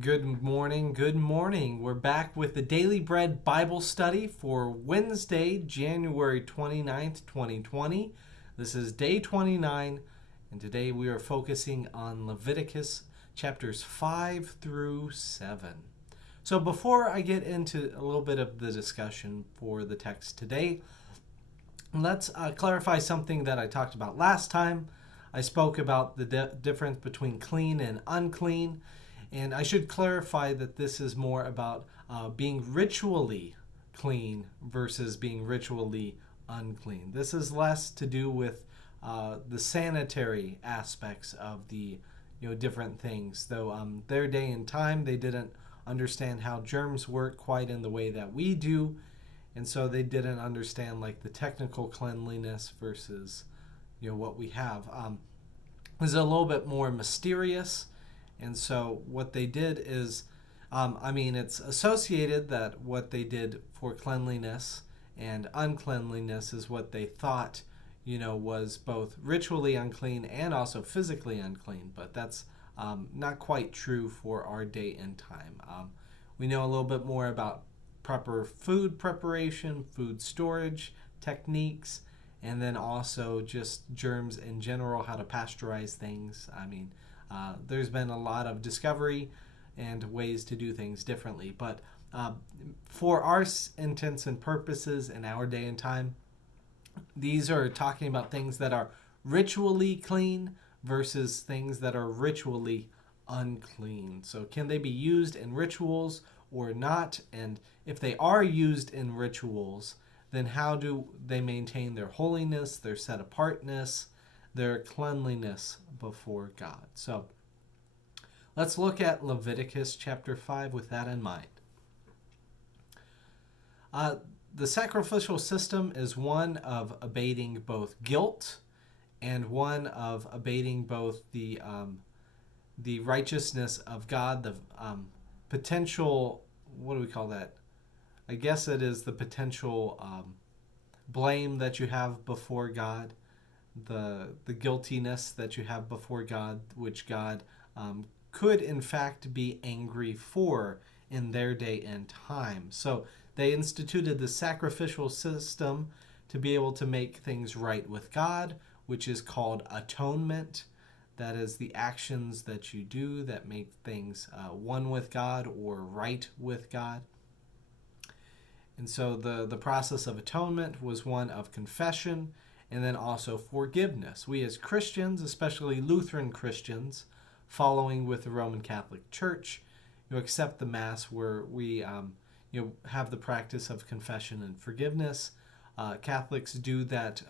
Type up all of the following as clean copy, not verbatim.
Good morning. Good morning. We're back with the Daily Bread Bible study for Wednesday, January 29th, 2020. This is day 29, and today we are focusing on Leviticus chapters 5 through 7. So before I get into a little bit of the discussion for the text today, let's clarify something that I talked about last time. I spoke about the difference between clean and unclean. And I should clarify that this is more about being ritually clean versus being ritually unclean. This is less to do with the sanitary aspects of the different things. Though their day and time, they didn't understand how germs work quite in the way that we do, and so they didn't understand like the technical cleanliness versus what we have. Is a little bit more mysterious. And so what they did is, it's associated that what they did for cleanliness and uncleanliness is what they thought, was both ritually unclean and also physically unclean. But that's not quite true for our day and time. We know a little bit more about proper food preparation, food storage techniques, and then also just germs in general, how to pasteurize things. There's been a lot of discovery and ways to do things differently. But for our intents and purposes in our day and time, these are talking about things that are ritually clean versus things that are ritually unclean. So can they be used in rituals or not? And if they are used in rituals, then how do they maintain their holiness, their set apartness, their cleanliness before God? So let's look at Leviticus chapter 5 with that in mind. The sacrificial system is one of abating both guilt and one of abating both the righteousness of God, the potential, what do we call that? I guess it is the potential blame that you have before God, the guiltiness that you have before God, which God could in fact be angry for in their day and time. So they instituted the sacrificial system to be able to make things right with God, which is called atonement. That is the actions that you do that make things one with God or right with God. And so the process of atonement was one of confession and then also forgiveness. We as Christians, especially Lutheran Christians, following with the Roman Catholic Church, accept the Mass where we have the practice of confession and forgiveness. Catholics do that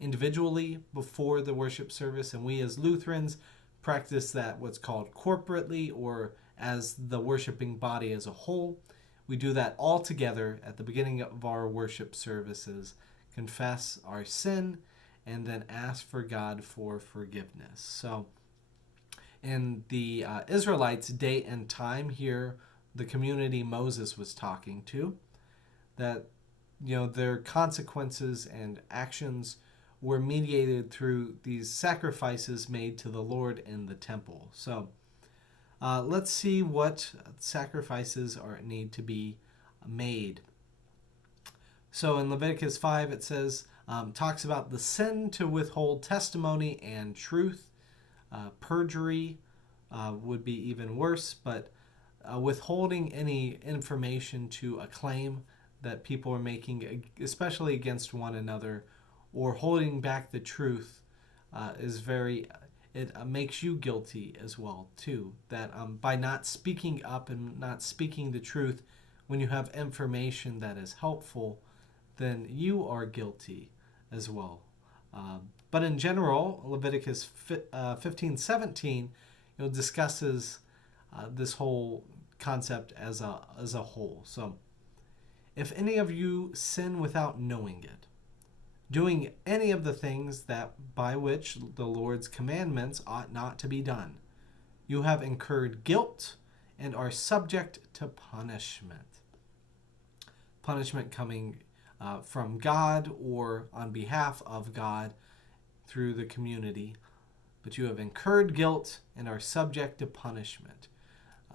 individually before the worship service, and we as Lutherans practice that what's called corporately or as the worshiping body as a whole. We do that all together at the beginning of our worship services, confess our sin, and then ask for God for forgiveness. So in the Israelites' day and time here, the community Moses was talking to, that their consequences and actions were mediated through these sacrifices made to the Lord in the temple. So let's see what sacrifices need to be made. So in Leviticus 5, it says, talks about the sin to withhold testimony and truth. Perjury would be even worse, but withholding any information to a claim that people are making, especially against one another, or holding back the truth it makes you guilty as well too. That by not speaking up and not speaking the truth when you have information that is helpful, then you are guilty as well. But in general, Leviticus 15:17 discusses this whole concept as a whole. So, if any of you sin without knowing it, doing any of the things that by which the Lord's commandments ought not to be done, you have incurred guilt and are subject to punishment. Punishment coming from God or on behalf of God through the community. But you have incurred guilt and are subject to punishment.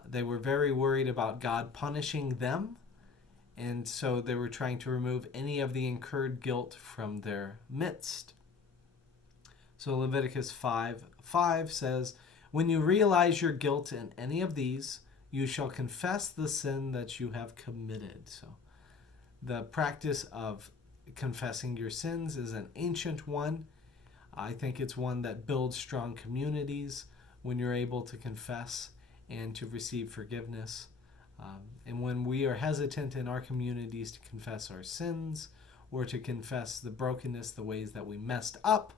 They were very worried about God punishing them, and so they were trying to remove any of the incurred guilt from their midst. So Leviticus 5:5 says, "When you realize your guilt in any of these, you shall confess the sin that you have committed." So the practice of confessing your sins is an ancient one. I think it's one that builds strong communities when you're able to confess and to receive forgiveness. And when we are hesitant in our communities to confess our sins or to confess the brokenness, the ways that we messed up,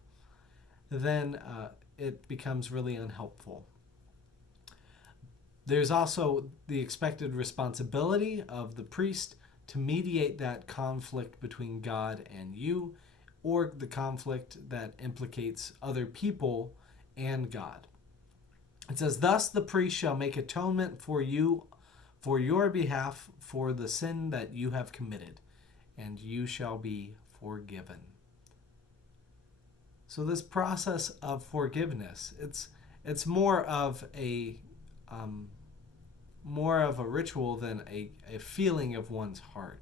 then it becomes really unhelpful. There's also the expected responsibility of the priest to mediate that conflict between God and you, or the conflict that implicates other people and God. It says, "Thus the priest shall make atonement for you, for your behalf, for the sin that you have committed, and you shall be forgiven." So this process of forgiveness, it's more of a ritual than a feeling of one's heart.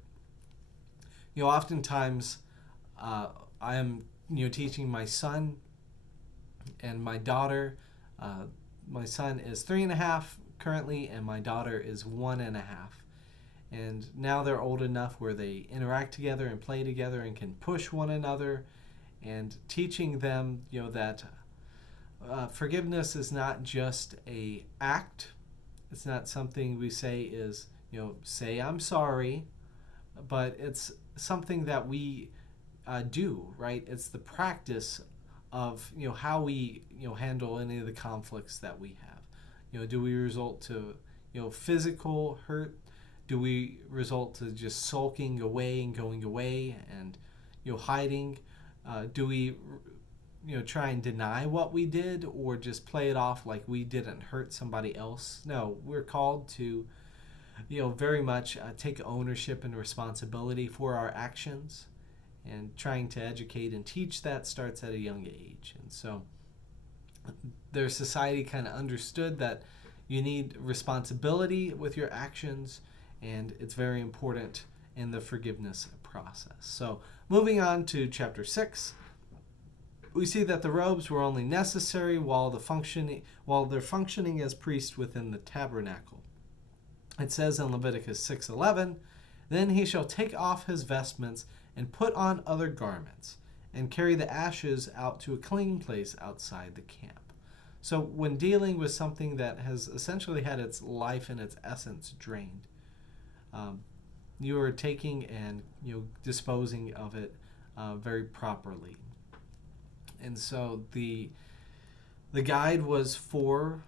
Oftentimes I am teaching my son and my daughter. My son is 3.5 currently, and my daughter is 1.5. And now they're old enough where they interact together and play together and can push one another, and teaching them that forgiveness is not just a act. It's not something we say is say I'm sorry, but it's something that we do, right? It's the practice of how we handle any of the conflicts that we have. Do we result to physical hurt? Do we result to just sulking away and going away and hiding? Do we try and deny what we did, or just play it off like we didn't hurt somebody else? No, we're called to very much take ownership and responsibility for our actions, and trying to educate and teach that starts at a young age. And so their society kind of understood that you need responsibility with your actions, and it's very important in the forgiveness process. So moving on to chapter 6, we see that the robes were only necessary while they're functioning as priests within the tabernacle. It says in Leviticus 6:11, "Then he shall take off his vestments and put on other garments, and carry the ashes out to a clean place outside the camp." So when dealing with something that has essentially had its life and its essence drained, you are taking and disposing of it very properly. And so the guide was for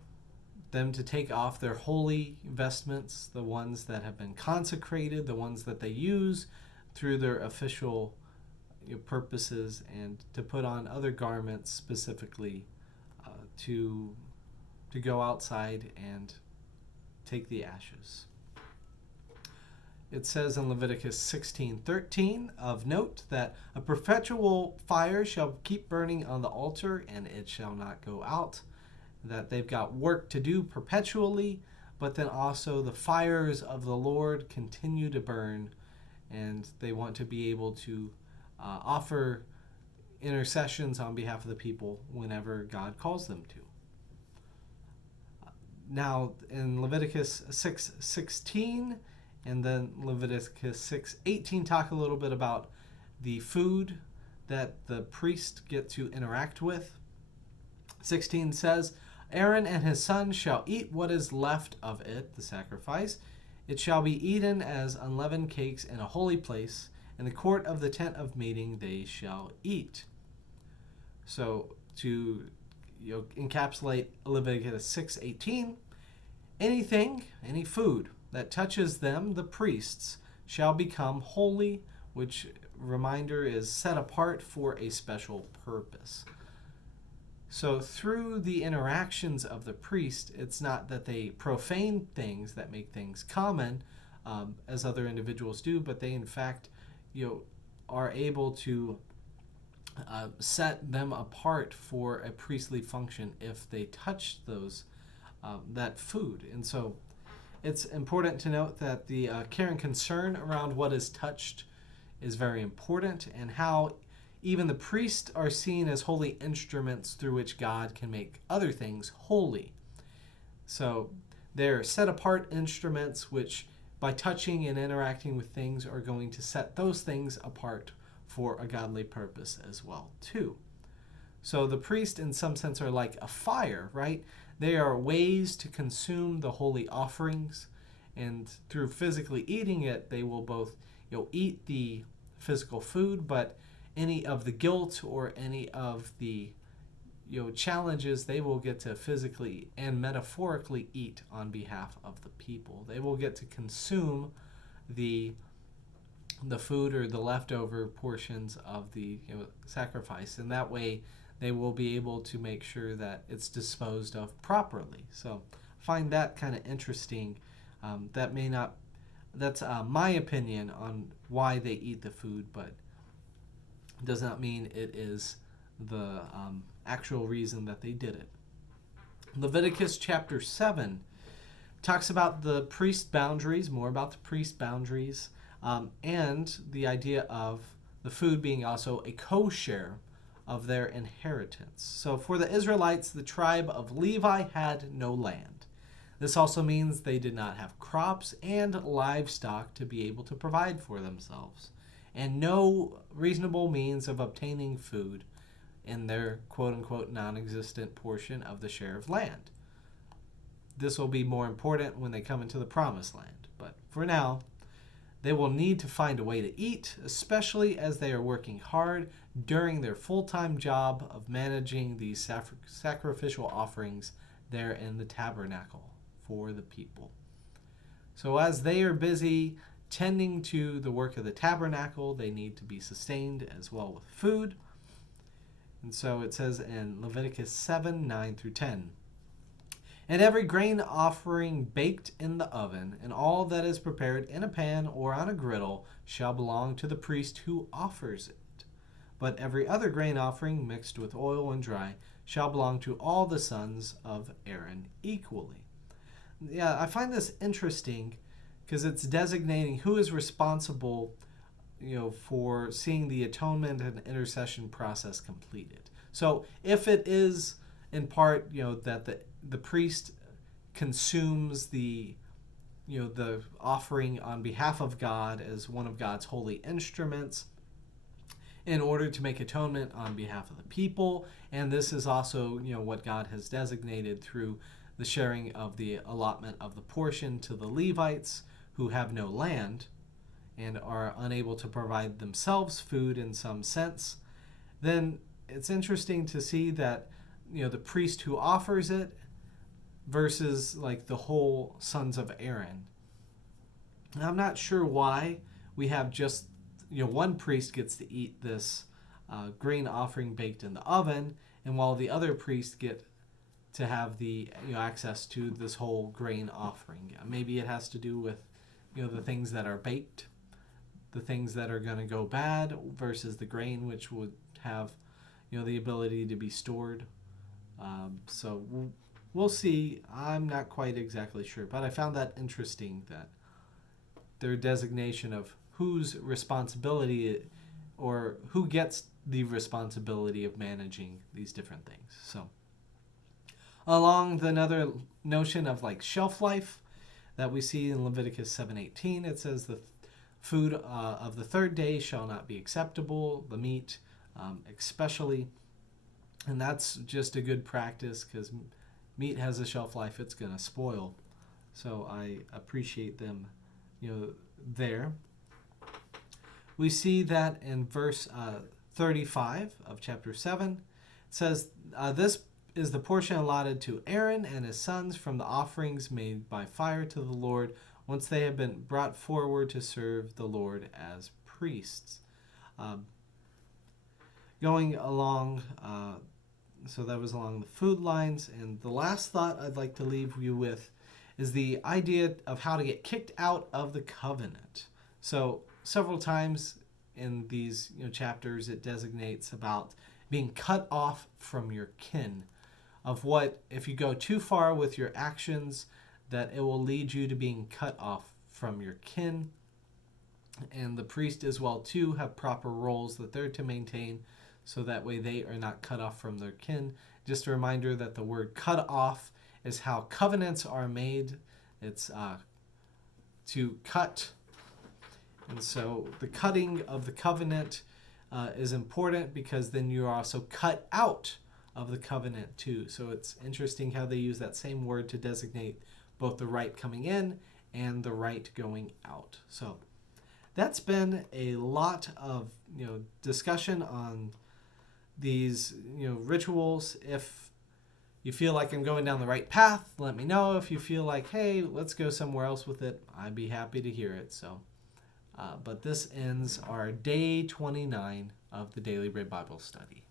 them to take off their holy vestments, the ones that have been consecrated, the ones that they use through their official purposes, and to put on other garments specifically to go outside and take the ashes. It says in Leviticus 16:13, of note, that a perpetual fire shall keep burning on the altar, and it shall not go out. That they've got work to do perpetually, but then also the fires of the Lord continue to burn, and they want to be able to offer intercessions on behalf of the people whenever God calls them to. Now, in Leviticus 6:16 and then Leviticus 6:18 talk a little bit about the food that the priests get to interact with. 16 says, "Aaron and his sons shall eat what is left of it," the sacrifice. "It shall be eaten as unleavened cakes in a holy place. In the court of the tent of meeting they shall eat." So to encapsulate Leviticus 6:18, any food that touches them, the priests, shall become holy, which, reminder, is set apart for a special purpose. So through the interactions of the priest, it's not that they profane things that make things common, as other individuals do, but they in fact are able to set them apart for a priestly function if they touch that food. And so it's important to note that the care and concern around what is touched is very important, and how even the priests are seen as holy instruments through which God can make other things holy. So they're set apart instruments which, by touching and interacting with things, are going to set those things apart for a godly purpose as well too. So the priest in some sense are like a fire, right? They are ways to consume the holy offerings, and through physically eating it, they will both eat the physical food, but any of the guilt or any of the challenges they will get to physically and metaphorically eat on behalf of the people. They will get to consume the food or the leftover portions of the sacrifice, and that way they will be able to make sure that it's disposed of properly. So I find that kind of interesting. That's my opinion on why they eat the food, but it does not mean it is the actual reason that they did it. Leviticus chapter 7 talks about the priest boundaries, more about the priest boundaries, and the idea of the food being also a co-share of their inheritance. So for the Israelites, the tribe of Levi had no land. This also means they did not have crops and livestock to be able to provide for themselves, and no reasonable means of obtaining food in their quote-unquote non-existent portion of the share of land. This will be more important when they come into the promised land, but for now, they will need to find a way to eat, especially as they are working hard during their full-time job of managing these sacrificial offerings there in the tabernacle for the people. So as they are busy tending to the work of the tabernacle, they need to be sustained as well with food. And so it says in Leviticus 7, 9 through 10, "And every grain offering baked in the oven, and all that is prepared in a pan or on a griddle, shall belong to the priest who offers it. But every other grain offering mixed with oil and dry shall belong to all the sons of Aaron equally." Yeah, I find this interesting because it's designating who is responsible for seeing the atonement and intercession process completed. So if it is in part, that the priest consumes the offering on behalf of God as one of God's holy instruments in order to make atonement on behalf of the people, and this is also what God has designated through the sharing of the allotment of the portion to the Levites who have no land and are unable to provide themselves food in some sense, then it's interesting to see that the priest who offers it versus like the whole sons of Aaron. And I'm not sure why we have just one priest gets to eat this grain offering baked in the oven, and while the other priests get to have the access to this whole grain offering. Maybe it has to do with the things that are baked, the things that are going to go bad versus the grain which would have the ability to be stored. So we'll see. I'm not quite exactly sure, but I found that interesting that their designation of whose responsibility or who gets the responsibility of managing these different things. So along another notion of like shelf life that we see in Leviticus 7:18, it says the food of the third day shall not be acceptable, the meat especially. And that's just a good practice because meat has a shelf life, it's going to spoil. So I appreciate them there. We see that in verse 35 of chapter 7. It says, "This is the portion allotted to Aaron and his sons from the offerings made by fire to the Lord once they have been brought forward to serve the Lord as priests." Going along, so that was along the food lines. And the last thought I'd like to leave you with is the idea of how to get kicked out of the covenant. So several times in these chapters it designates about being cut off from your kin, of what if you go too far with your actions, that it will lead you to being cut off from your kin. And the priest as well too have proper roles that they're to maintain, so that way they are not cut off from their kin. Just a reminder that the word cut off is how covenants are made. It's to cut. And so the cutting of the covenant is important, because then you're also cut out of the covenant too. So it's interesting how they use that same word to designate both the rite coming in and the rite going out. So that's been a lot of discussion on these rituals. If you feel like I'm going down the right path, let me know. If you feel like, hey, let's go somewhere else with it, I'd be happy to hear it. So, but this ends our day 29 of the Daily Bread Bible Study.